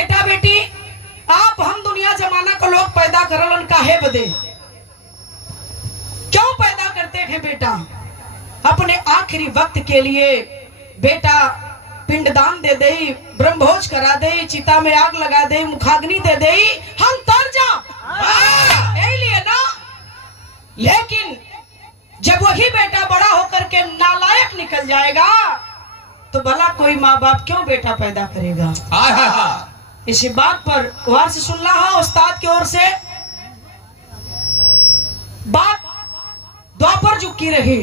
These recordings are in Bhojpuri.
बेटा बेटी आप हम दुनिया जमाना को लोग पैदा करलन काहे बदे, क्यों पैदा करते हैं बेटा? अपने आखिरी वक्त के लिए बेटा पिंडदान दे दे, ब्रह्मभोज करा दे, चिता में आग लगा दे, मुखाग्नि दे दे, हम तर जा यही लिए ना। लेकिन जब वही बेटा बड़ा होकर के नालायक निकल जाएगा तो भला कोई माँ बाप क्यों बेटा पैदा करेगा? इसी बात पर वार से सुनना है उस्ताद की ओर से बात द्वापर जुग की रही,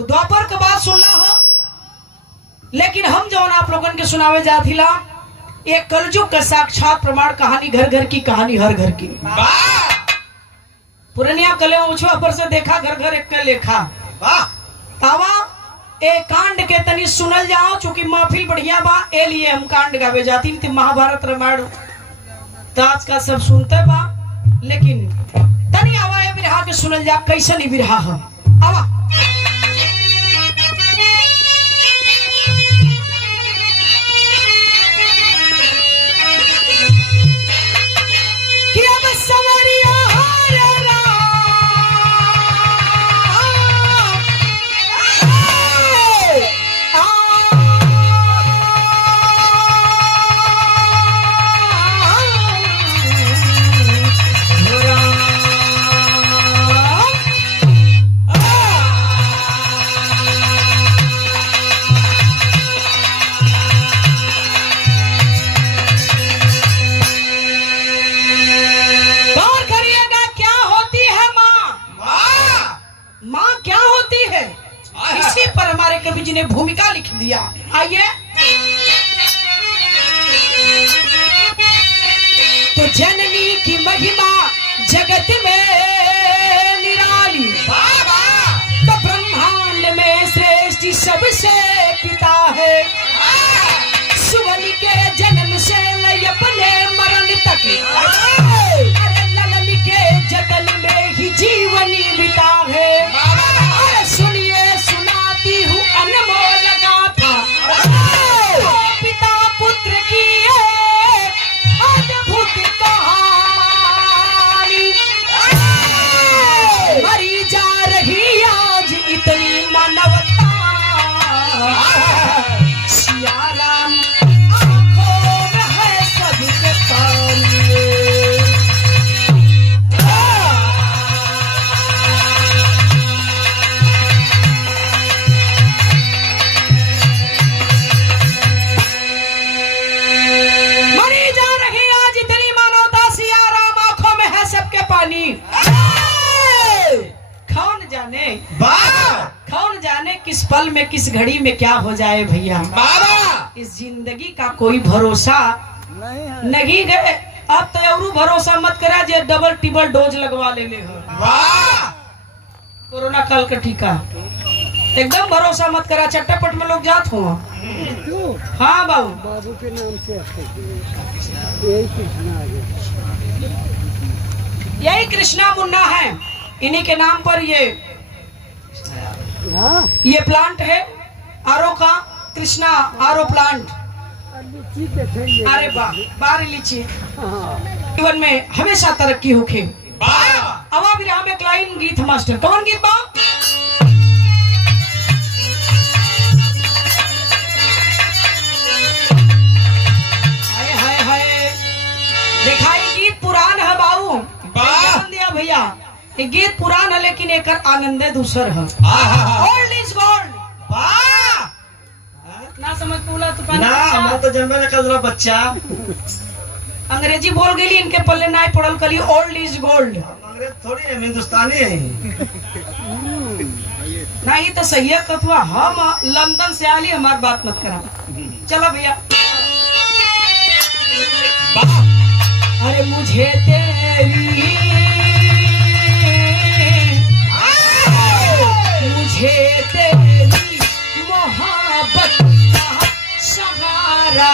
द्वापर के बाद सुनना है। लेकिन हम जो आप लोगों के सुनावे जाथिला ये कलयुग का साक्षात प्रमाण कहानी, घर घर की कहानी, हर घर की। पुरनिया कले ऊंचवा पर से देखा घर घर एक लेखा। तावा ए कांड के तनी सुनल जाओ, चूंकि महफिल बढ़िया बा ए लिए हम कांड गावे जाती थी। महाभारत रामायण आज का सब सुनते बा, लेकिन तनी आवा ए बिरहा के सुनल जा कैसन ही बिरहा है। आवा ने भूमिका लिख दिया। आइए तो जननी की महिमा जगत में निराली, तो ब्रह्मांड में श्रेष्ठ सबसे पिता है। सुवन के जन्म से लय अपने मरण तक, अरे ललन के जतन में ही जीवनी बिता है। अरे सुनिए सुनाती हूँ अनमोल गाथा, पिता पुत्र की अद्भुत कहानी। मरी जा रही आज इतनी मानवता, सिया राम आंखों में है सबके पानी। कौन जाने किस पल में किस घड़ी में क्या हो जाए भैया। इस जिंदगी का कोई भरोसा नहीं गए। अब तो और भरोसा मत करा जे डबल टिबल डोज लगवा लेने हो। कोरोना काल का टीका एकदम भरोसा मत करा, चट्टापट में लोग जात हो। हाँ बाबू के नाम से यही कृष्णा मुन्ना है, इन्हीं के नाम पर ये प्लांट है आरो का, कृष्णा आरो प्लांट। अरे बार लीची जीवन में हमेशा तरक्की होखे। अवा विराम में क्लाइन गीत मास्टर कौन गीत बा? हाय हाय हाय, देखा ये गीत पुरान है बाबू, दिया भैया। ये गीत पुरान है लेकिन एक आनंदे दूसर है। Old is gold. ना समझ पूला तो ना हम तो जन्मे न कल बच्चा अंग्रेजी बोल गई, इनके पल्ले ना पढ़ल कली। ओल्ड इज गोल्ड अंग्रेज थोड़ी है, हिंदुस्तानी है। ना ये तो सही है कथवा, हम लंदन से आली, हमारी बात मत करा। चलो भैया। अरे मुझे तेरी मोहब्बत का सहारा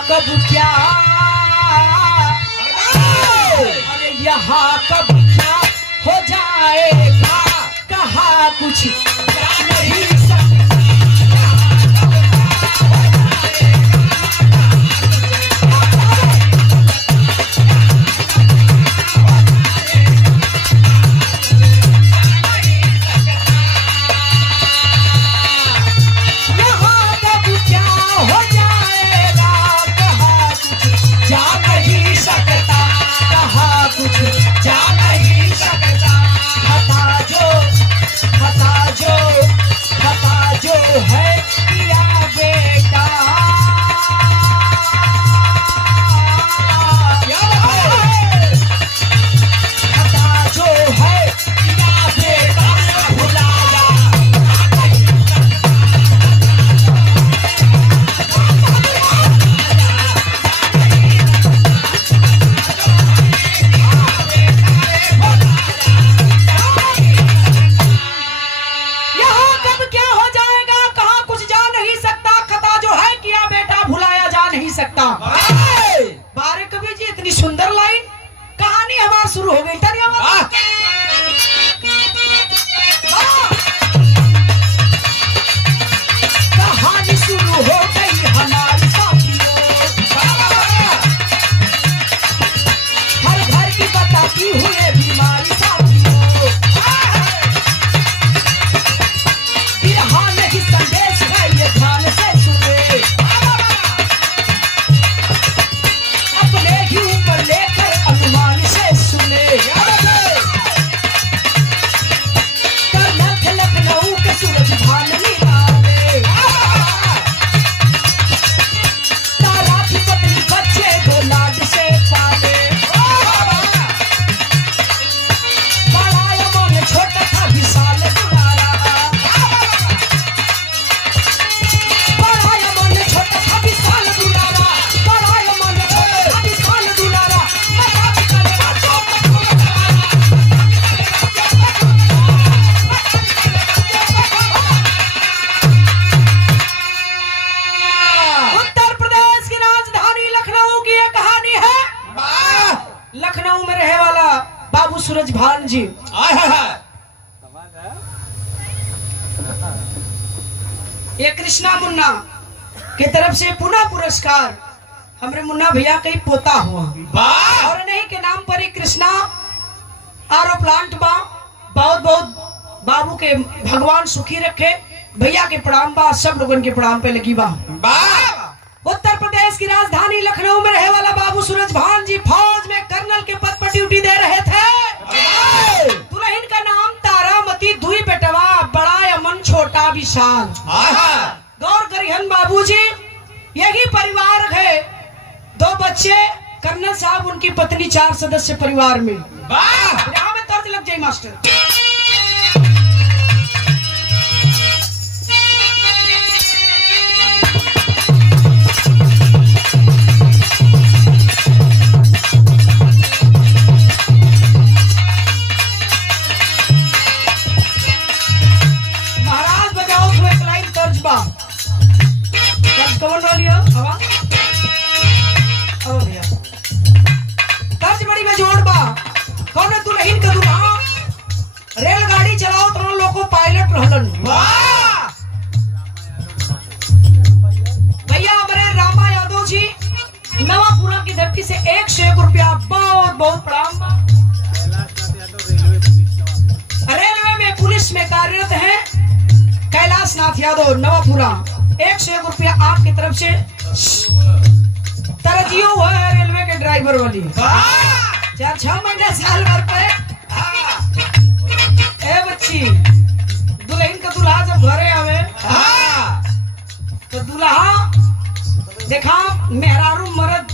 कब क्या, अरे यहाँ कब क्या हो जाएगा, कहा कुछ नहीं सकता। बारे कवि जी इतनी सुंदर लाइन, कहानी हमारी शुरू हो गई। कहानी शुरू हो गई हमारी साथियों, हर घर की बताती हुए बीमारी साथियों, बिरहा नहीं संदेश है ये ध्यान से सुने, अनुमान से सुने, कर्नल लखनऊ के सूरज भान निराले, तारा की पत्नी बच्चे दो लाड से पाले, बड़ा यमन छोटा था विशाल दुलारा, बड़ा यमन छोटा था विशाल दुलारा, बड़ा यमन छोटा था विशाल दुलारा, लखनऊ में रहे वाला बाबू सूरज भान जी। ये कृष्णा मुन्ना की तरफ से पुनः पुरस्कार हमरे मुन्ना भैया का ही पोता हुआ और नहीं के नाम पर ही कृष्णा आरो प्लांट बा। बहुत बहुत बाबू के भगवान सुखी रखे, भैया के प्रणाम बा, सब लोगों के प्रणाम पे लगी बा। उत्तर प्रदेश की राजधानी लखनऊ में रहे वाला बाबू सूरज भान जी फौज में कर्नल के पद पर ड्यूटी दे रहे थे। दुल्हन का नाम तारामती, दुई बेटवा, बड़ा यमन छोटा विशाल। गौर करिहन बाबूजी, यही परिवार है, दो बच्चे, कर्नल साहब, उनकी पत्नी, 4 सदस्य परिवार में। यहाँ में तर्ज लग जाए मास्टर। कौन वाली हवा अब भैया तर्ज बड़ी बेजोड़ बा। कौन दुल्हन का दुल्हा रेलगाड़ी चलाओ तो लोगों पायलट रहलन। भैया हमारे रामा यादव जी नवापुरा की धरती से 101 रुपया बहुत बहुत प्रणाम बा। रेलवे में पुलिस में कार्यरत है कैलाश नाथ यादव नवापुरा, 101 रुपया आपकी तरफ से तरजियो हुआ है रेलवे के ड्राइवर वाली। 4-6 महीने साल भर पे ए बच्ची दुल्हन का दूल्हा जब घरे आवे तो दूल्हा देखा मेहरारू मर्द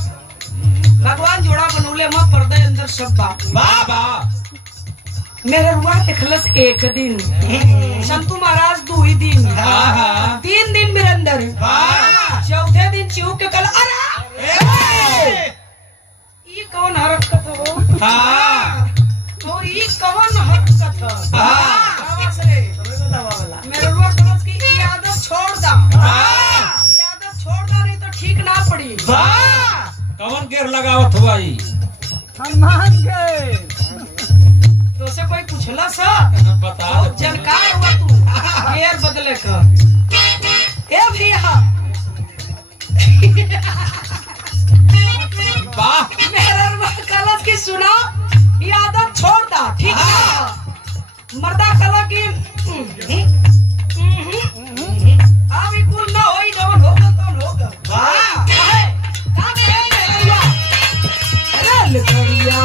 भगवान जोड़ा बनूले में पर्दे अंदर सब बा। मेरे रुआ देखलस एक दिन, संतु महाराज 2 दिन, 3 दिन मेरे अंदर, चौथे दिन चिहू के कल ये कौन हरकत हो, तो ये कौन हरकत मेरे रुआ कलस की आदत छोड़ दा, नहीं तो ठीक ना पड़ी। वाह कौन केर लगावत हुआ ई हनुमान के तो से कोई पूछला सा बता बहुत जानकार हुआ तू गेर बदले का ए भैया वाह मेरा कलश की सुना ये आदत छोड़ दा ठीक है मर्दा कला की अभी कुल ना होई जवन होगा तो होगा वाह काहे का करे मेरा रल करिया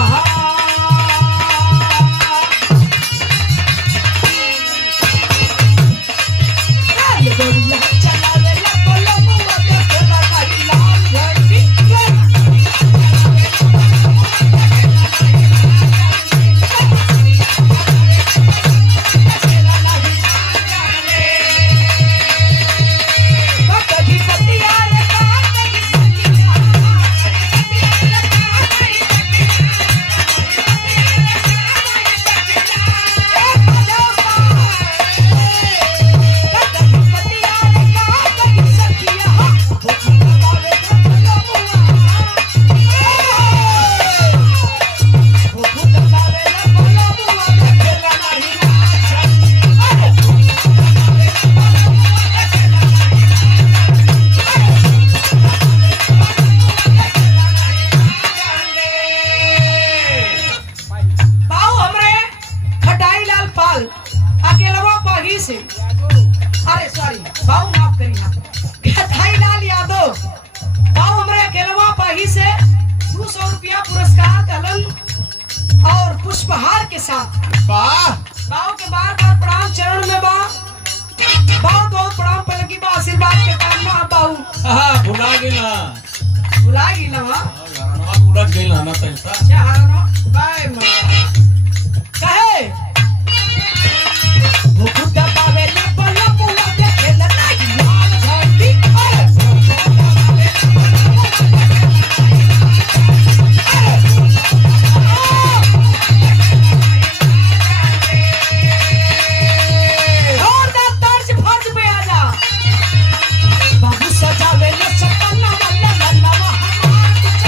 अरे सॉरी बाबू माफ करिए थाई लाल यादव बाबू हमरे अकेलवा पाही से 200 रुपया पुरस्कार दलन और पुष्पहार के साथ वाह बाबू के बार बार प्रणाम चरण में बा बहुत बहुत प्रणाम पहले की बा आशीर्वाद के काम में बाबू हां भुला गेला भुला गेला हां घरवा उलट गेला ना पैसा अच्छा हां बाय कहे भूखुदा पावे ना पला पुला देखे ना लाल झंडी और दा तर्ज फर्ज पे आ जा बाबू सजावे ना सपना वाला लल्ला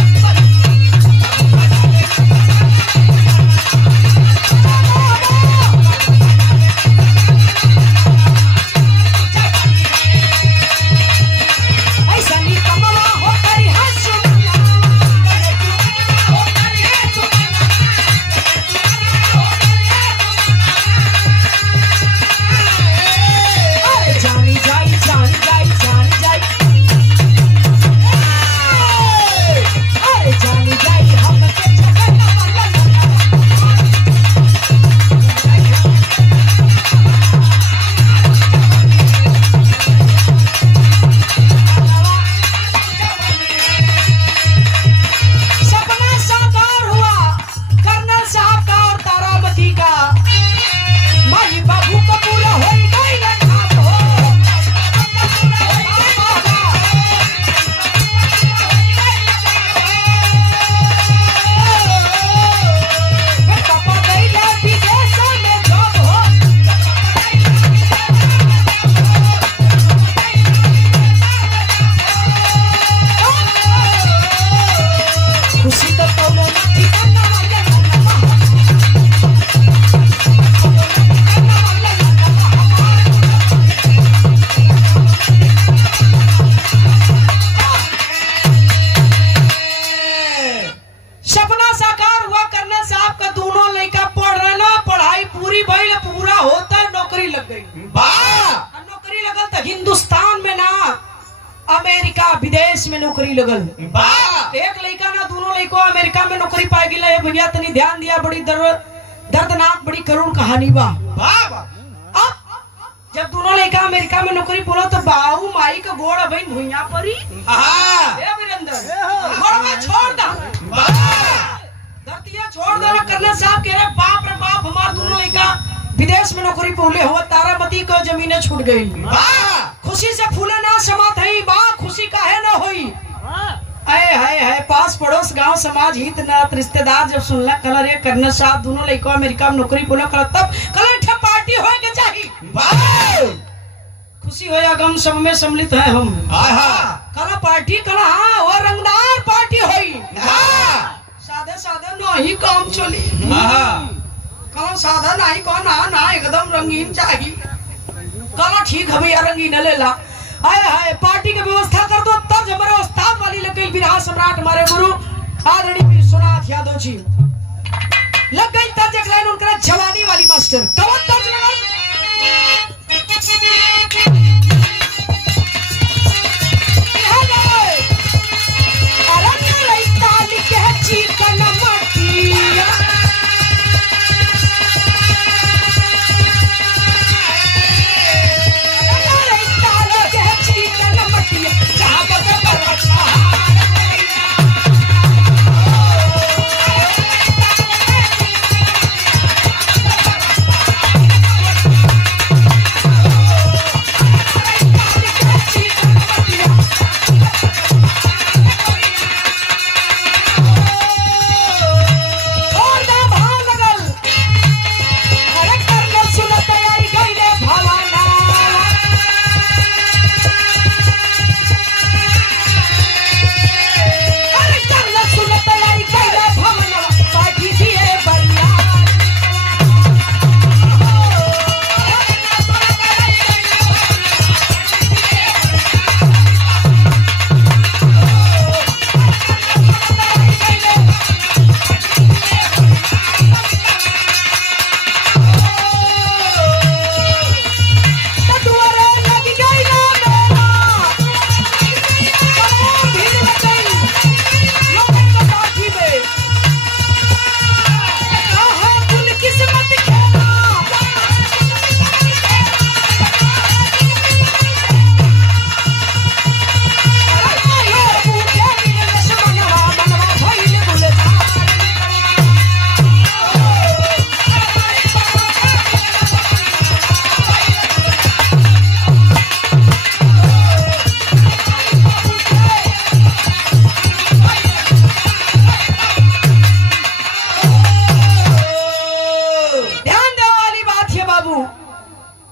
हिंदुस्तान में ना अमेरिका विदेश में नौकरी लगल एक लड़का ना दोनों लड़को अमेरिका में नौकरी पाए गिला भैया तनी ध्यान दिया बड़ी दर्दनाक बड़ी करुण कहानी बा अब जब दोनों लड़का अमेरिका में नौकरी बोला तो बाऊ माई का गोड़ बहन भुइया परी ए वीरेंद्र गोड़वा छोड़ दा धरतिया छोड़ दे करने साहब कह रहे बाप रे बाप हमार दोनों लड़का विदेश में नौकरी पहुले हो तारामती को जमीनें छूट गई खुशी से फूले ना समात है बा खुशी काहे ना हुई आए हाय हाय पास पड़ोस गांव समाज हित नात रिश्तेदार जब सुनला कलर ये करने साहब दोनों लड़का अमेरिका में नौकरी पहुले कल तब कलर ठे पार्टी होए के चाहिए खुशी होया गम सब में सम्मिलित है हम कला पार्टी कला हाँ वो रंगदार पार्टी होई हाँ सादे सादे नहीं काम चली हाँ कला सादा नहीं कौन ना एकदम रंगीन चाहिए कला ठीक है भैया रंगीन ले ला हाय हाय पार्टी की व्यवस्था कर दो तब हमारे उस्ताद वाली लग गई बिरहा सम्राट हमारे गुरु आदरणीय विश्वनाथ यादव जी लग गई तज एक लाइन उनका जवानी वाली मास्टर कवन तज लगा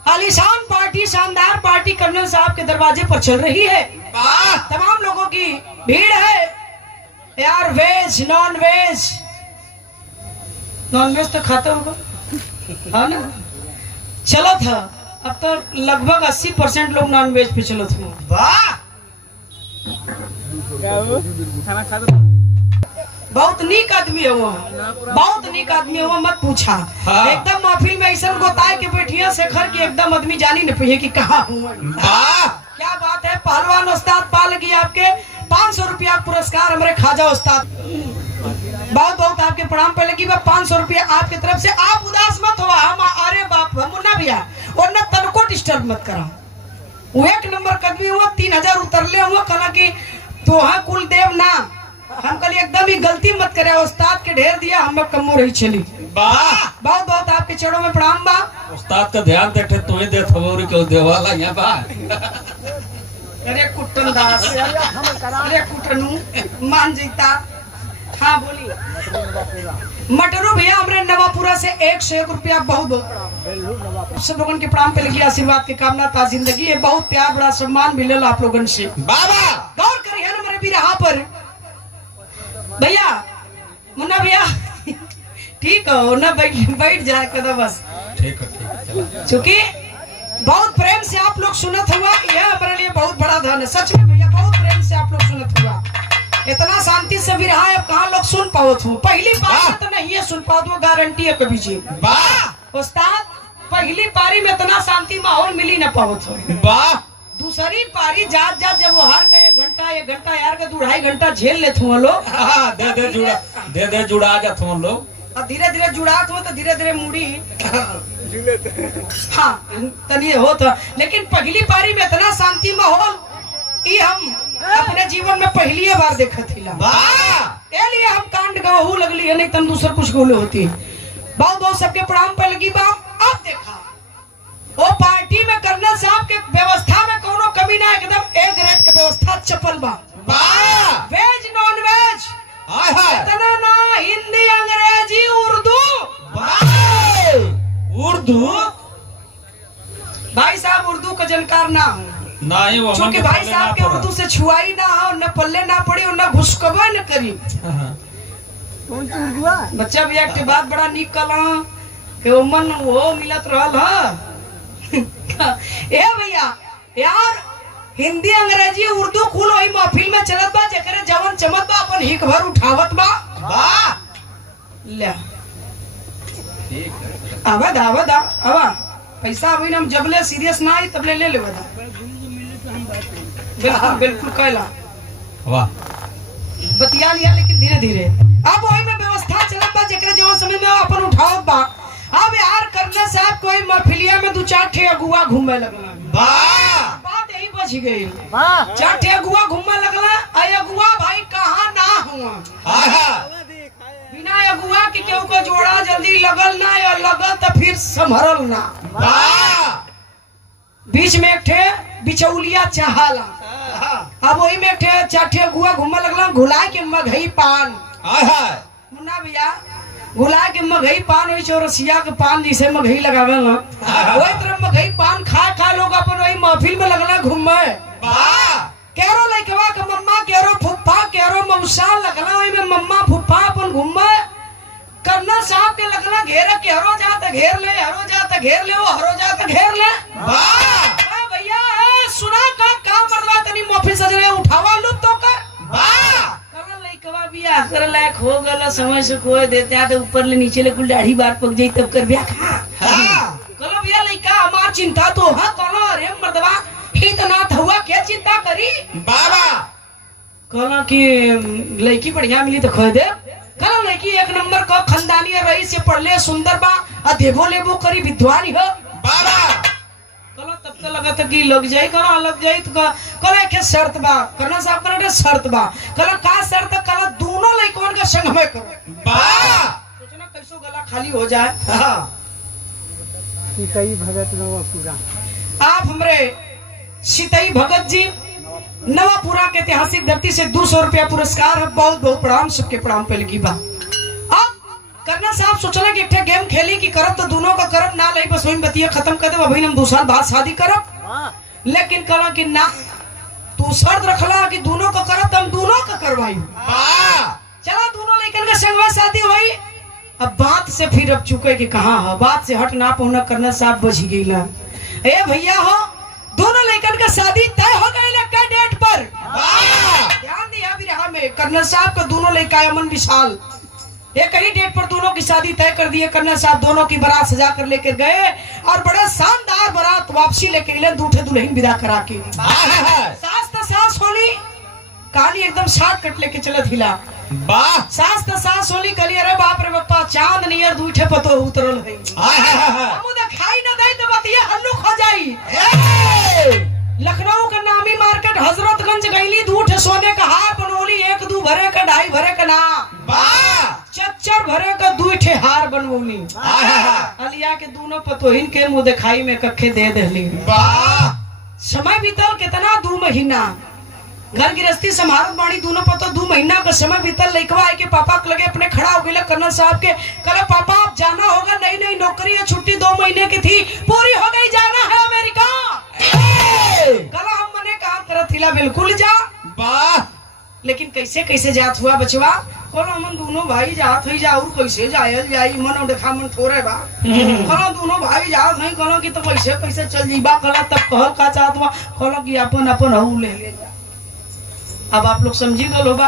आलीशान पार्टी शानदार पार्टी कर्नल साहब के दरवाजे पर चल रही है तमाम लोगों की भीड़ है यार वेज नॉन वेज तो खाता होगा हाँ ना चलो था अब तो लगभग 80% लोग नॉन वेज पे चलो थे वाह खाना खा दो बहुत नीक आदमी है वो बहुत नीक आदमी है वो मत पूछा हाँ। एकदम महफिल में ऐसा गोताए के बैठिया शेखर की एकदम आदमी जानी न पहिए कि कहाँ हूँ वाह क्या बात है पहलवान उस्ताद पा लगी आपके 500 रुपया पुरस्कार हमारे खाजा उस्ताद बहुत बहुत आपके प्रणाम पे लगी 500 रुपया आपकी तरफ से आप उदास मत हुआ हम अरे बाप मुन्ना भैया और न तनको डिस्टर्ब मत करा वो 1 नंबर कदमी हुआ 3000 उतरले हुआ कहना कि तो हाँ कुलदेव ना हम कल एकदम ही गलती मत करे उस्ताद के ढेर दिया हम कमो रही चली वाह बहुत बहुत आपके चरणों में प्रणाम बा उस्ताद का ध्यान देते तुम्हें दे थमोरी के देवाला यहाँ बा अरे कुट्टन दास अरे कुटनू मान जीता हाँ बोलिए मटरू भैया हमारे नवापुरा से 101 रुपया बहुत बहुत सब लोगों के प्रणाम पे लगी आशीर्वाद की कामना ता जिंदगी है बहुत प्यार बड़ा सम्मान मिले आप लोगों से बाबा गौर करिए ना मेरे भी रहा पर भैया मुन्ना भैया ठीक हो ना बैठ जाए कदम बस ठीक है चलो क्योंकि बहुत प्रेम से आप लोग सुनत हुआ यह हमारे लिए बहुत बड़ा धन है सच में भैया बहुत प्रेम से आप लोग सुनत हुआ इतना शांति से भी रहा है अब कहाँ लोग सुन पाओ थू पहली बार तो नहीं है सुन पाओ गारंटी है कभी जी वाह उस्ताद पहली पारी में इतना शांति माहौल मिली न पाओ थो वाह दूसरी पारी जात जब वो हार का 1 घंटा यार का 2.5 घंटा झेल लेते हुए लोग हाँ दे जुड़ा जा तुम लोग अब धीरे धीरे जुड़ात हो तो धीरे धीरे मुड़ी हाँ तनी हो तो लेकिन पहली पारी में इतना शांति माहौल ये हम अपने जीवन में पहली बार देखा थी लिए हम कांड गवाहू लगली है नहीं तम दूसरा कुछ गोले होती बहुत बहुत सबके प्रणाम पे लगी बाप अब देखा वो पार्टी में कर्नल साहब के व्यवस्था में कोनो कमी ना एकदम एक रेट के व्यवस्था चपल बा वेज नॉन वेज इतना ना हिंदी अंग्रेजी उर्दू उर्दू भाई साहब उर्दू का जानकार ना हो ना ही वो चूंकि भाई साहब के उर्दू से छुआई ना हो, न पल्ले ना पड़ी और न घुसकबा न करी। कौन सी उर्दू है? बच्चा भैया के बात बड़ा निक कला के उमन वो मिलत रहल ह ए भैया यार हिंदी अंग्रेजी उर्दू कुल वही महफिल में चलत बा, जेकरे जवन चमत बा अपन हिक भर उठावत बा। वाह ले आवा दावा दा आवा पैसा अभी हम जबले सीरियस ना आई तबले ले ले बता। बिल्कुल बिल्कुल कहला वाह बतिया लिया, लेकिन धीरे धीरे अब वही में व्यवस्था चलत बा, जेकरे जवन समय में अपन उठावत बा। अब यार करने साहब कोई महफिलिया में दो चार ठे अगुआ घूमे लगला। वाह बात यही बच गई, वाह चार ठे अगुआ घूमे लगला। अय अगुआ भाई कहाँ ना हुआ, बिना अगुआ के केहू को जोड़ा जल्दी लगल ना, या लगल तो फिर संभरल ना। वाह बीच में एक ठे बिचौलिया चाहला। अब वही में एक ठे चार ठे अगुआ घूमे लगला, घुला के मघई पान। मुन्ना भैया घुला के मघई पान वही चौरसिया के पान जिसे मघई लगावे ना, वही तरह मघई पान खा खा लोग अपन वही महफिल में लगना घूमे। केरो लइकवा के मम्मा केरो फुफ्फा केरो मौसा लगना, वही में मम्मा फुफ्फा अपन घूमे। करना साहब के लगना घेरा के हरो जाता घेर ले, हरो जाता घेर ले, वो हरो जाता घेर ले। भैया सुना का मरवा तनी महफिल सजरे उठावा लुप तो कर। लइकवा बियाह करे लायक हो गला, समय से कोई देते आ तो ऊपर ले नीचे ले कुल दाढ़ी बार पक जाई तब कर ब्याह खा। कलो भैया लइका हमार चिंता तो है, कलो अरे मर्दवा इतना हुआ क्या चिंता करी बाबा। कलो की लड़की बढ़िया मिली तो खोए दे। कलो लड़की एक नंबर का खानदानी रही से पढ़ले सुंदर बा, देवो लेबो करी विद्वानी हो बाबा। कलो तब तो लगा था कि लग जाई, कलो लग जाई तो कलो एक शर्त बा करना साहब करे शर्त बा। कलो का शर्त, कलो दोनों लइकन के संग में करो। सोचना कैसो गला खाली हो जाए। सितई भगत नवापुरा। आप हमरे सितई भगत जी नवापुरा के ऐतिहासिक धरती से 200 रुपया पुरस्कार है। बहुत बहुत प्रणाम, सबके प्रणाम पे लगी बा। अब करना साहब सोचना कि एक गेम खेली कि करब तो दोनों का करब ना लई, बस वही बतिया खत्म कर दे, अभी हम 2 साल बाद शादी करब। लेकिन कला कि ना तू शर्त रखला कि दोनों का करब तो हम दोनों का करवाई। चला दोनों लेकिन के संग में शादी हुई। अब बात से फिर अब चुके कि कहाँ है, बात से हट ना पहुना करना साहब बच गई ला। ए भैया हो दोनों लेकिन का शादी तय हो गई का डेट पर। ध्यान दिया भी रहा में करना साहब का दोनों लेकर अमन विशाल एक ही डेट पर दोनों की शादी तय कर दिए। करना साहब दोनों की बारात सजा कर लेकर गए और बड़ा शानदार बारात वापसी लेके गए, दूठे दुल्हन विदा करा के। सास तो सास होली कहानी एकदम शॉर्टकट लेके चले थिला। सास तो सास होली कली, अरे बाप रे बापा चांद नियर दूठे पतो उतरल है। हम दिखाई न दे तो बतिया हल्लुक हो जाई। लखनऊ का नामी मार्केट हजरतगंज गईली, दूठे सोने का हार बनोली, 1 2 भरे का 2.5 भरे का ना, 4 भरे का 2 ठे हार बनवली। अलिया के दोनों पतोहिन के मुंह दिखाई में कखे दे देली। समय बीतल कितना 2 महीना, घर गृहस्थी संभारत बाणी दोनों पतो 2 महीना का समय बीतल। लइकवा आके पापा के लगे अपने खड़ा हो गया कर्नल साहब के, कहा पापा आप जाना होगा, नई नई नौकरी है, छुट्टी 2 महीने की थी पूरी हो गई, जाना है अमेरिका। कला हम मने कहा करत हिला बिल्कुल जा। लेकिन कैसे कैसे जात हुआ बचवा, कोनो हम दोनों भाई जात हुई जा, और कैसे जायल जाई, मन देखा मन थोड़े बा। कोनो दोनों भाई जात नहीं, कोनो की तो कैसे कैसे चल जीबा। कला तब कहल का चाहत हुआ, कोनो की अपन अपन हऊ ले ले जा। अब आप लोग समझी गलो बा,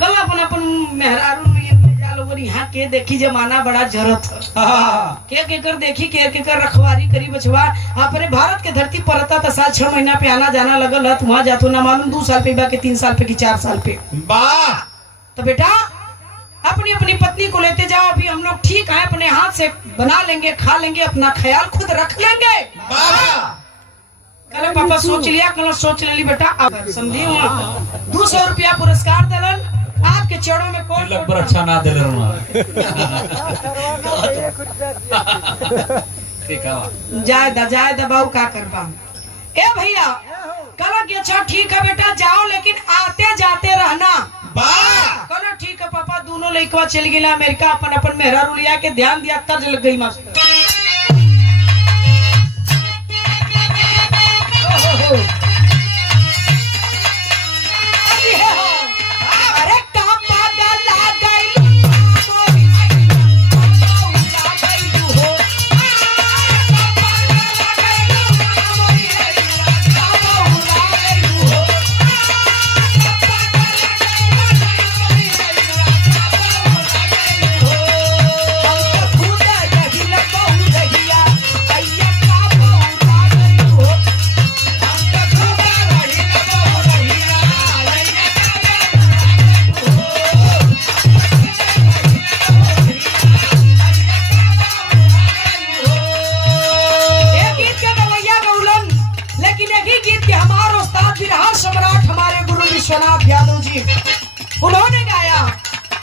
कल अपन अपन मेहरारू लोग यहाँ के देखी जमाना बड़ा जरूरत है, के कर देखी के कर रखवारी करी बचवा। अपने भारत के धरती पर रहता था, साल 6 महीना पे आना जाना लगल है, वहां जातो ना मालूम 2 साल पे बाकी 3 साल पे की 4 साल पे। तो बेटा अपनी अपनी पत्नी को लेते जाओ, अभी हम लोग ठीक है, अपने हाथ से बना लेंगे, खा लेंगे, अपना ख्याल खुद रख लेंगे। कल पापा सोच लिया, कल सोच ले ली बेटा, समझी 200 रुपया पुरस्कार दलन आपके चरणों में कोई लग पर अच्छा ना दे जाए दबाव का करबा। ए भैया कल की अच्छा ठीक है बेटा जाओ, लेकिन आते जाते रहना। कल ठीक है पापा, दोनों लड़का चल गए अमेरिका, अपन अपन मेहरारू लिया के ध्यान दिया, तर्ज लग गई मास्टर।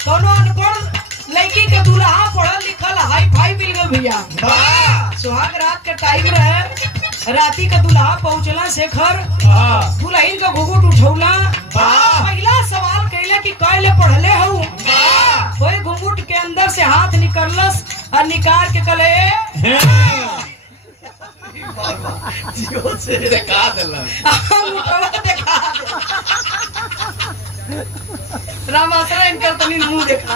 कोनो अनपढ़ लड़की के दूल्हा पढ़ल लिखल हाई फाई मिल गए भैया। वाह सुहाग रात के टाइम रहे, राती का दूल्हा पहुंचला शेखर, दुल्हन का घुघुट उठौला, पहला सवाल कैला कि कैले पढ़ले हूँ। कोई घुघुट के अंदर से हाथ निकलस और निकाल के कले देखा दिलन रामासरा इनकर तनी मुंह देखा।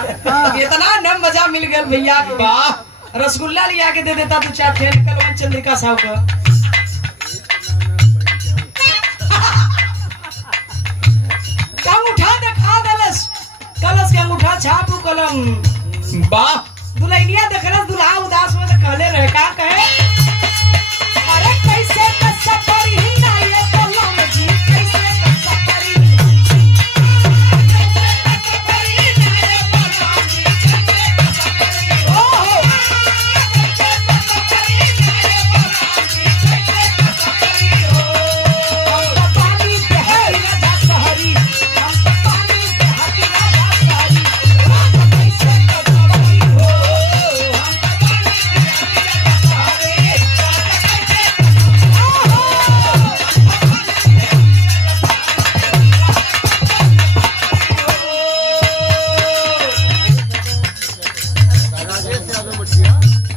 इतना न मजा मिल गया भैया के। वाह रसगुल्ला लिया के दे देता तू चार ठेल कलवन चंद्रिका साहब का। अंगूठा दिखा दलस, कलश के अंगूठा छापू कलम। वाह दुल्हनिया देखलस दुल्हा उदास में तो कहले रहे का कहे, अरे कैसे कैसे परी ना ये कलम जी, कैसे कैसे परी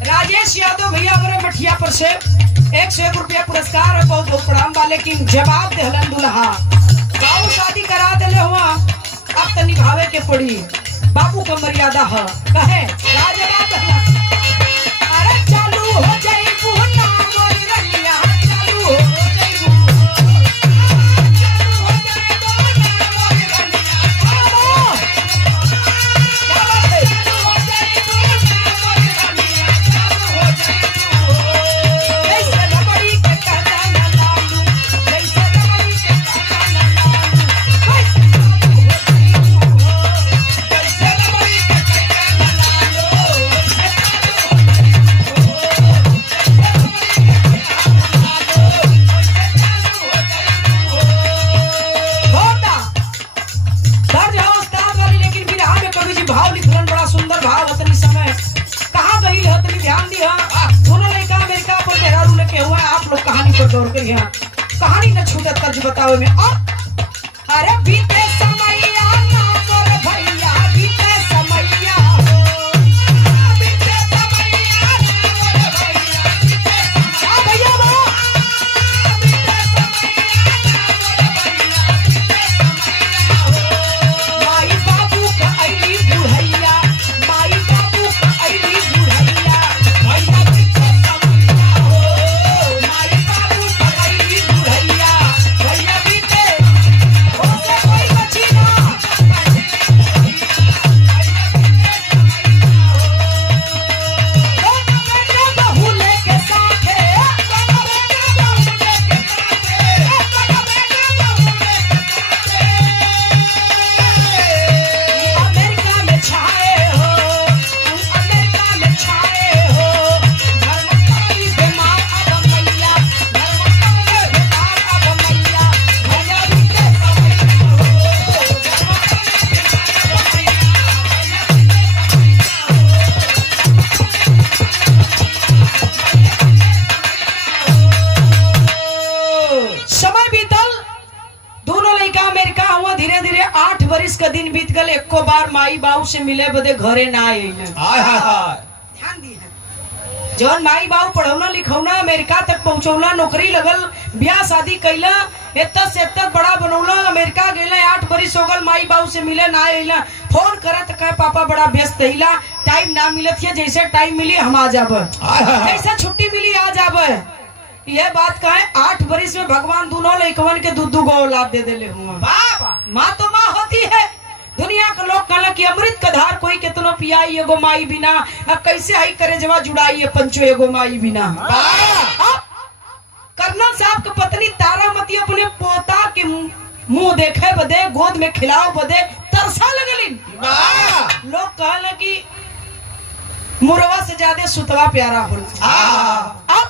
राजेश यादव भैया हमारे मठिया पर से 101 रुपया पुरस्कार है, बहुत बहुत प्रणाम बा। लेकिन जवाब देहलन दुल्हा बाबू शादी करा दिले हुआ, अब तो निभावे के पड़ी, बाबू का मर्यादा है। कहे राजवाब देहलन, अरे चालू हो जाइबू ना मोरी रनिया, चालू हो जाइबू, चालू हो जाइबू ना मोरी रनिया, चालू क्या बात है, चालू हो जाइबू ना मोरी रनिया, चालू हो जाइबू। जैसे रबड़ी के काटा ना लालू, जैसे रबड़ी के काटा ना लालू, जैसे चालू हो जाइबू, जैसे रबड़ी के काटा ना लालू, जैसे चालू हो जाइबू, जैसे रबड़ी के काटा ना लालू, जैसे चालू हो जाइबू। होता दर्ज है उस्ताद वाली, लेकिन बिरहा में कवि जी भाव लिखलन, बड़ा सुंदर भाव हतनी समय कहाँ गई है तनी ध्यान दिया। दोनों लड़का अमेरिका पर देहरादून के हुआ, आप लोग कहानी पर गौर करिए। कहानी न छूटे तर्ज बताओ में। अरे बीते समैया ना मोर भैया, बीते समैया हो, बीते समैया ना मोर भैया, बीते समैया भैया बोलो, बीते समैया ना मोर भैया, बीते समैया हो। माई बाबू का अइली बुढ़ैया, माई बाबू का अइली बुढ़ैया, भैया बीते समैया हो, माई बाबू का अइली बुढ़ैया, भैया बीते हो से कोई बची ना। दोनों बेटे बहू लेके साथे, दोनों बेटे बहू लेके साथे, दोनों बेटे बहू लेके साथे। अमेरिका में छाए हो, अमेरिका में छाए हो, घर में कोई बीमार अब मैया, घर में कोई बीमार अब मैया, भैया बीते समैया हो, घर में कोई बीमार अब मैया, भैया समय बीतल, दोनों लड़का अमेरिका हुआ, धीरे धीरे 8 बरिस का दिन बीत गल, एको बार माई बाबू से मिले बदे घरे ना आइले। हाय हाय हाय ध्यान दिए जौन माई बाबू पढ़ौना लिखौना अमेरिका तक पहुंचौला, नौकरी लगल, ब्याह शादी कैला, एतक से एतक बड़ा बनौला, अमेरिका गेला, 8 बरिस हो गल, माई बाबू से मिले ना आइला। फोन करत कहे पापा बड़ा व्यस्त रहिला, टाइम ना मिलत है, जैसे टाइम मिली हम आ जाब, हाय हाय हाय जैसे छुट्टी मिली आ जाब। ये बात कहे 8 बरिस में भगवान दोनों लड़कवन के दूध गो औलाद दे देले हुआ। माँ तो माँ होती है। दुनिया के लोग कहला कि अमृत का धार कोई कितनो पियाई एगो माई बिना, अब कैसे आई करे जवा जुड़ाई है पंचो एगो माई बिना। अब कर्नल साहब के पत्नी तारामती अपने पोता के मुंह देखे बदे, गोद में खिलाओ बदे तरसा लगली। लोग कहला कि मुरवा से ज्यादा सुतवा प्यारा होला। अब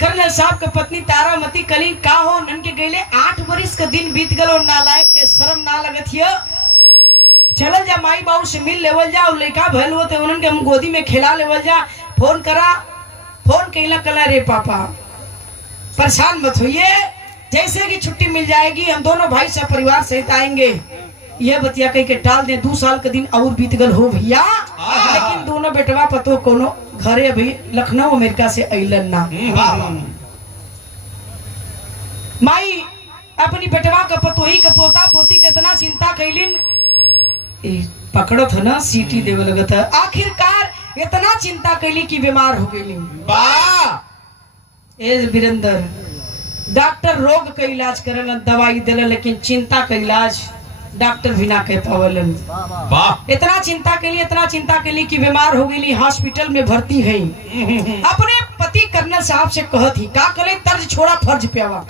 कर्नल साहब के पत्नी तारामती कली का हो नन के गईले 8 बरिस का दिन बीत गलो, नालायक के शर्म ना लगत हियो। चल जा माई बाबू से मिल लेवल जा और लड़का भैल हो तो उन्होंने हम गोदी में खिला लेवल जा। फोन करा, फोन कैला कला रे पापा परेशान मत होइए, जैसे कि छुट्टी मिल जाएगी हम दोनों भाई सब परिवार सहित आएंगे। यह बतिया कह के टाल दे, 2 साल के दिन और बीत गल हो भैया, लेकिन दोनों बेटवा पतो कोनो घरे अभी लखनऊ अमेरिका से अइलन ना। माई अपनी बेटवा का पतोही का पोता पोती के इतना चिंता कैलिन, पकड़त है ना सीटी देवे लगत है। आखिरकार इतना चिंता कैली कि बीमार हो गई। वीरेंद्र डॉक्टर रोग का इलाज करल, दवाई दिल, लेकिन चिंता का इलाज डॉक्टर भी ना कह पावलन। इतना चिंता के लिए कि बीमार हो गई, हॉस्पिटल में भर्ती है। अपने पति कर्नल साहब से कहत ही का करे, तर्ज छोड़ा फर्ज पे आवा।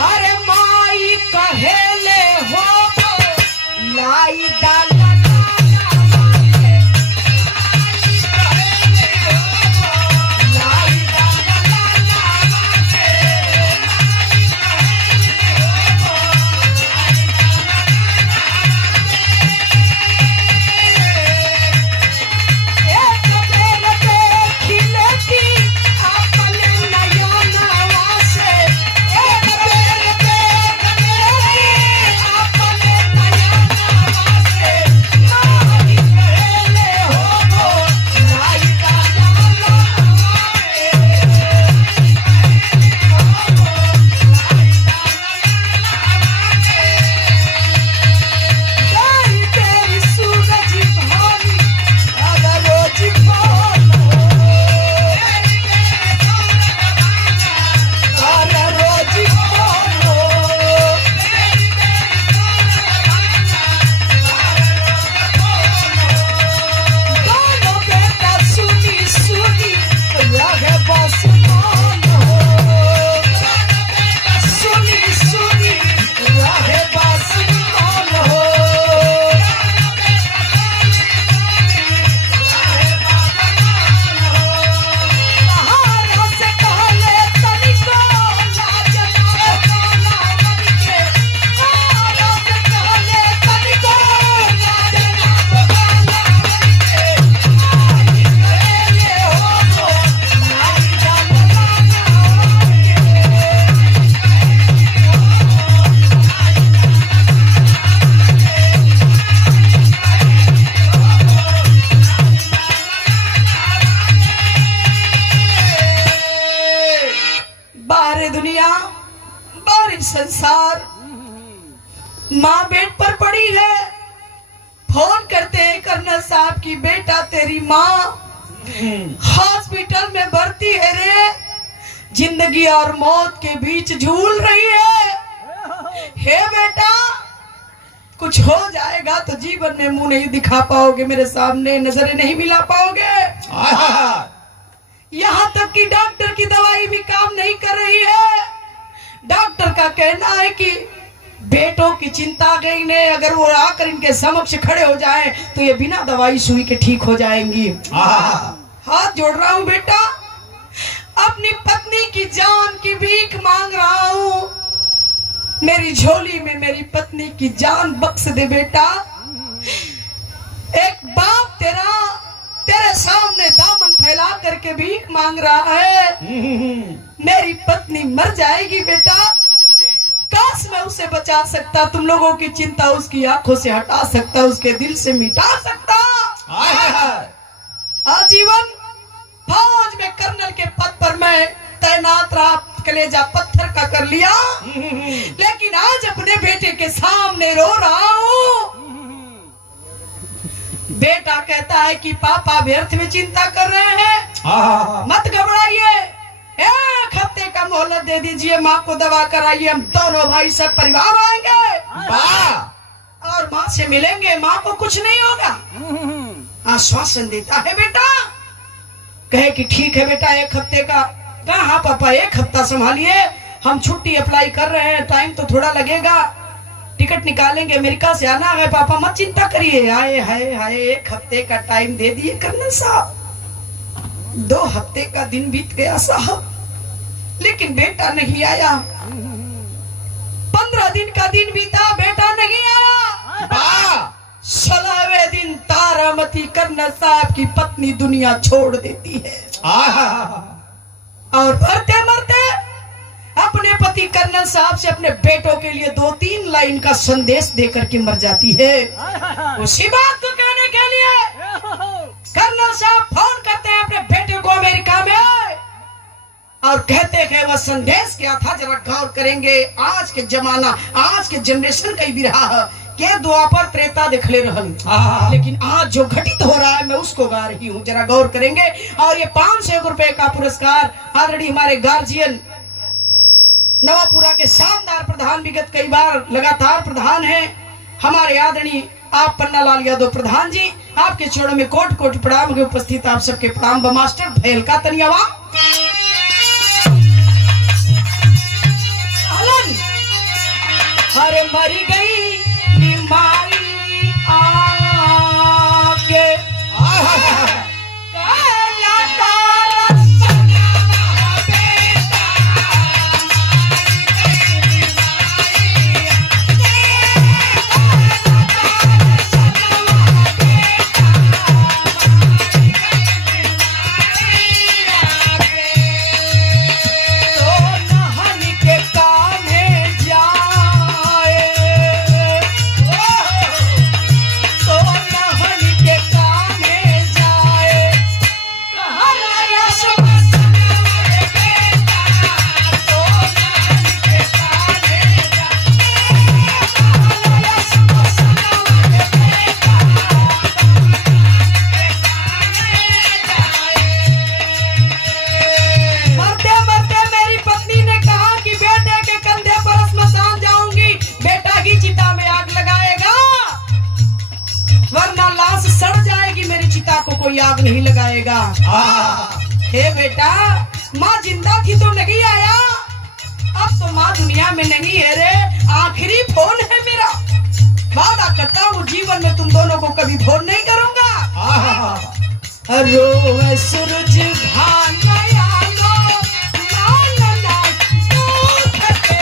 अरे माई कहेले हो लाई दाल संसार। माँ बेड पर पड़ी है, फोन करते हैं कर्नल साहब की बेटा तेरी माँ हॉस्पिटल में भर्ती है रे, जिंदगी और मौत के बीच झूल रही है। हे बेटा कुछ हो जाएगा तो जीवन में मुंह नहीं दिखा पाओगे, मेरे सामने नजरें नहीं मिला पाओगे। यहाँ तक कि डॉक्टर की दवाई भी काम नहीं कर रही है। डॉक्टर का कहना है कि बेटों की चिंता गई ने, अगर वो आकर इनके समक्ष खड़े हो जाएं तो ये बिना दवाई सुई के ठीक हो जाएंगी। हाथ जोड़ रहा हूँ बेटा, अपनी पत्नी की जान की भीख मांग रहा हूँ, मेरी झोली में मेरी पत्नी की जान बख्श दे बेटा। एक बाप तेरे सामने दामन फैला करके भीख मांग रहा है। मेरी पत्नी मर जाएगी बेटा, काश मैं उसे बचा सकता, तुम लोगों की चिंता उसकी आंखों से हटा सकता, उसके दिल से मिटा सकता। आजीवन फौज में कर्नल के पद पर मैं तैनात रहा, कलेजा पत्थर का कर लिया, लेकिन आज अपने बेटे के सामने रो रहा हूँ। बेटा कहता है कि पापा व्यर्थ में चिंता कर रहे हैं, मत घबराइए, 1 हफ्ते का मोहलत दे दीजिए, माँ को दवा कराइए, हम दोनों भाई सब परिवार आएंगे और माँ से मिलेंगे, माँ को कुछ नहीं होगा। आश्वासन देता है बेटा, कहे कि ठीक है बेटा 1 हफ्ते का। कहा हाँ पापा 1 हफ्ता संभालिए, हम छुट्टी अप्लाई कर रहे हैं, टाइम तो थोड़ा लगेगा, टिकट निकालेंगे, अमेरिका से आना है पापा, मत चिंता करिए। हाय हाय हाय 1 हफ्ते का टाइम दे दिए कर्नल साहब, 2 हफ्ते का दिन बीत गया साहब, लेकिन बेटा नहीं आया। 15 दिन का दिन बीता, बेटा नहीं आया। वाह 16वें दिन तारामती कर्नल साहब की पत्नी दुनिया छोड़ देती है और मरते मरते अपने पति कर्नल साहब से अपने बेटों के लिए 2-3 लाइन का संदेश देकर के मर जाती है। उसी बात को कहने के लिए कर्नल साहब फोन करते हैं अपने बेटे को अमेरिका में और कहते हैं वह संदेश क्या था, जरा गौर करेंगे। आज के जमाना, आज के जनरेशन का भी रहा के द्वापर त्रेता दिखले रहल, लेकिन आज जो घटित हो रहा है मैं उसको गा रही हूँ, जरा गौर करेंगे। और ये 500 रुपए का पुरस्कार ऑलरेडी हमारे गार्जियन नवापुरा के शानदार प्रधान, विगत कई बार लगातार प्रधान है हमारे आदरणीय आप पन्नालाल यादव प्रधान जी, आपके चरणों में कोट कोट प्रणाम के उपस्थित आप सबके प्रणाम। मास्टर भैल का तनियावा अरे मरी गई निमाई आके कोई आग नहीं लगाएगा। हे बेटा, माँ जिंदा थी तो नहीं आया, अब तो माँ दुनिया में नहीं है रे। आखिरी फोन है मेरा, वादा करता हूँ जीवन में तुम दोनों को कभी फोन नहीं करूंगा। रोवे सूरज भाना यालो, ना ना दूध के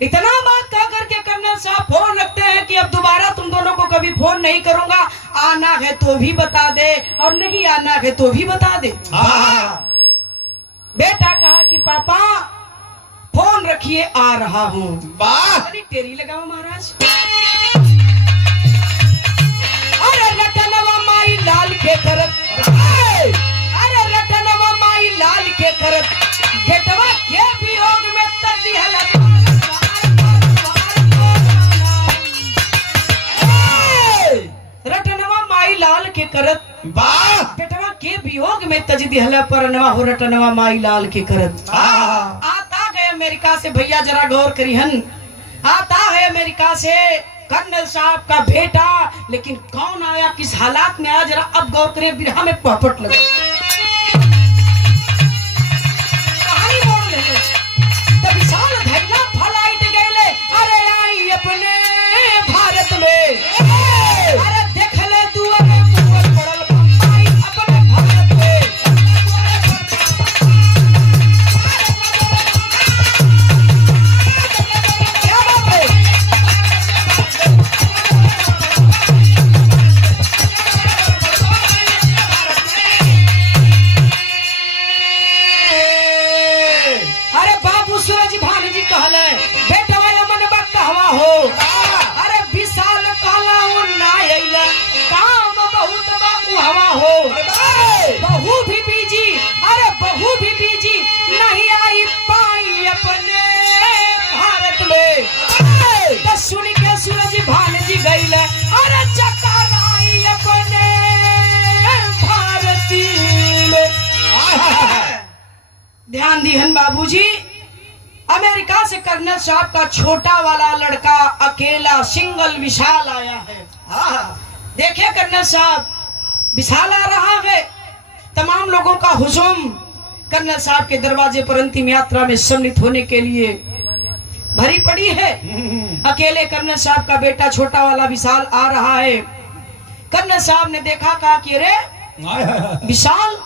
इतना बात कह करके कर्नल साहब फोन रखते हैं कि अब दोबारा तुम दोनों को कभी फोन नहीं करूंगा, आना है तो भी बता दे और नहीं आना है तो भी बता दे। बेटा कहा कि पापा फोन रखिए आ रहा हूँ। टेरी लगाओ महाराज। अरे रटनवा माई लाल के करत, अरे रटनवा माई लाल के करत, बेटवा के वियोग में तदी हलक रटनवा माई लाल के करत, बेटवा के वियोग में तज दिहला परनवा हो रटनवा माई लाल के करत। आता गए अमेरिका से, भैया जरा गौर करिहन, आता है अमेरिका से कर्नल साहब का बेटा, लेकिन कौन आया किस हालात में आया जरा अब गौर करें। बिरहा में पॉपट लगे कहानी बोल रहे तब विशाल धैर्य फ्लाइट गए, अरे आई अपने भारत में, अरे देख ले दुआरे मुंह पड़ल बम्बई अपने भारत में। क्या बात है? ध्यान दिहन बाबूजी, अमेरिका से कर्नल साहब का छोटा वाला लड़का अकेला सिंगल विशाल आया है। देखे कर्नल साहब, विशाल आ रहा है, तमाम लोगों का हुजूम कर्नल साहब के दरवाजे पर अंतिम यात्रा में सम्मिलित होने के लिए भरी पड़ी है। अकेले कर्नल साहब का बेटा छोटा वाला विशाल आ रहा है। कर्नल साहब ने देखा, कहा कि अरे विशाल,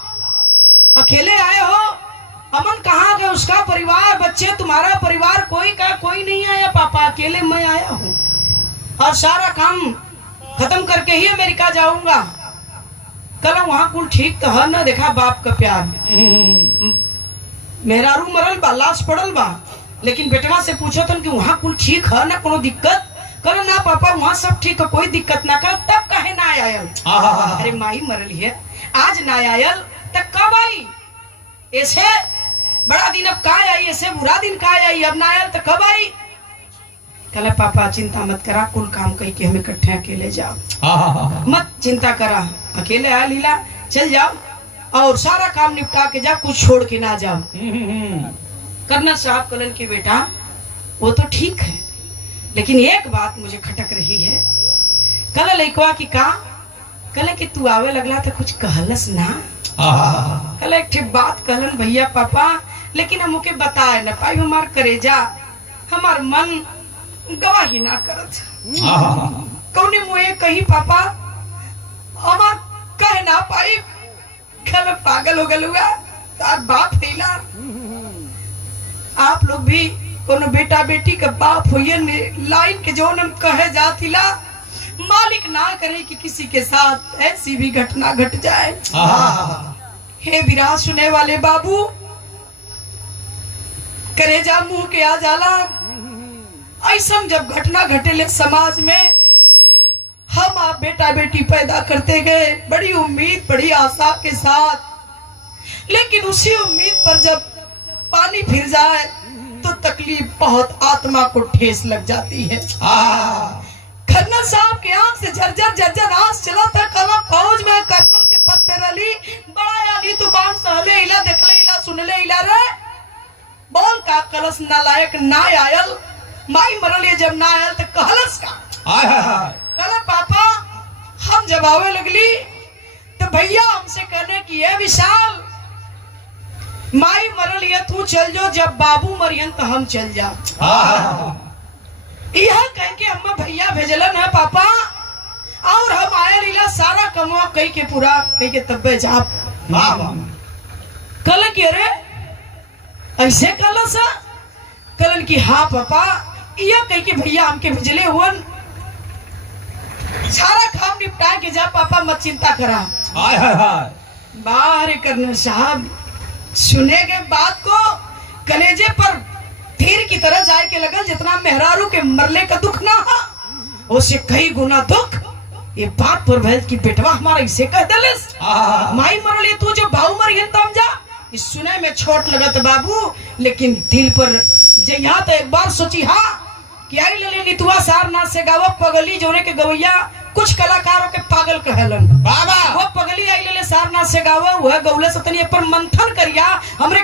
अकेले आए हो, अमन कहाँ गए, उसका परिवार, बच्चे, तुम्हारा परिवार कोई का कोई नहीं आया पापा, अकेले मैं आया हूँ और सारा काम खत्म करके ही अमेरिका जाऊंगा। कल वहां कुल ठीक तो है ना, देखा बाप का प्यार, मेहरारू मरल बा, लाश पड़ल बा, लेकिन बेटवा से पूछो तो कि वहां कुल ठीक है ना, कोनो दिक्कत? कल ना पापा वहां सब ठीक है, कोई दिक्कत ना कर। तब कहे ना आयल? अरे माई मरल है, आज ना आयल तब कब आई? ऐसे बड़ा दिन अब का आई, ऐसे बुरा दिन का आई, अब ना आयल तो कब आई? कल पापा चिंता मत करा, कुल काम कही के हमें इकट्ठे अकेले जाओ, मत चिंता करा, अकेले आया लीला, चल जाओ और सारा काम निपटा के जाओ, कुछ छोड़ के ना जाओ। कर्नल साहब कलन की बेटा, वो तो ठीक है, लेकिन एक बात मुझे खटक रही है। कल लइकवा की का, कल कि तू आवे लगला तो कुछ कहलस ना? कल एक ठीक बात कहलन भैया पापा, लेकिन हम मुके बताए न पाई, हमार करेजा, हमार मन गवाही ना करत, कौने मुए कही पापा, हमार कह ना पाई। कल पागल हो गल हुआ, तार बाप हिला, आप लोग भी कोनो बेटा बेटी का बाप होइए, लाइन के जो हम कहे जातिला, मालिक ना करे कि किसी के साथ ऐसी भी घटना घट जाए। हे विराज सुने वाले बाबू, करेजा मुंह के आ जाला, ऐसा जब घटना घटेले समाज में, हम आप बेटा बेटी पैदा करते गए बड़ी उम्मीद बड़ी आशा के साथ, लेकिन उसी उम्मीद पर जब पानी फिर जाए तो तकलीफ बहुत आत्मा को ठेस लग जाती है। कर्नल साहब के आंख से झरझर झरझर आंस चला था। कला फौज में कर्नल के पद पे रली, बड़ा आली तूफान सहले इला, देखले इला, सुनले इला रे, बोल का कलश नालायक ना आयल, माई मरल ये जब ना आयल तो कहलस का? कल पापा हम जब आवे लगली तो भैया हमसे कहने की है विशाल, माई मरल ये तू चल जो, जब बाबू मरियन तो हम चल जा। यह कह के हम भैया भेजलन है पापा, और हम आए लीला सारा कमवा कही के पूरा कही के तब्बे जा। कल की अरे ऐसे कल सा, कलन की हाँ पापा, यह कह के भैया हमके भेजले हुआ, सारा काम निपटा के जा पापा, मत चिंता करा। बाहर कर्नल साहब सुने के बात को कलेजे पर तीर की तरह जाए के लगल, जितना मेहरारू के मरले का दुख ना हा, उससे कई गुना दुख ये बात पर भैल की बेटवा हमारा इसे कह दलस, माई मरले तू जो भाऊ मरियन तम जा। इस सुने में छोट लगत बाबू, लेकिन दिल पर जइहा तो एक बार सोची हाँ कि आई ले नितुआ सारनाथ से गावो पगली, जोने के गवैया कुछ कलाकारों के पागल कहलन बाबा, वो पगली आई ले सारनाथ से गावो, वह गौले से तनी पर मंथन करिया, हमरे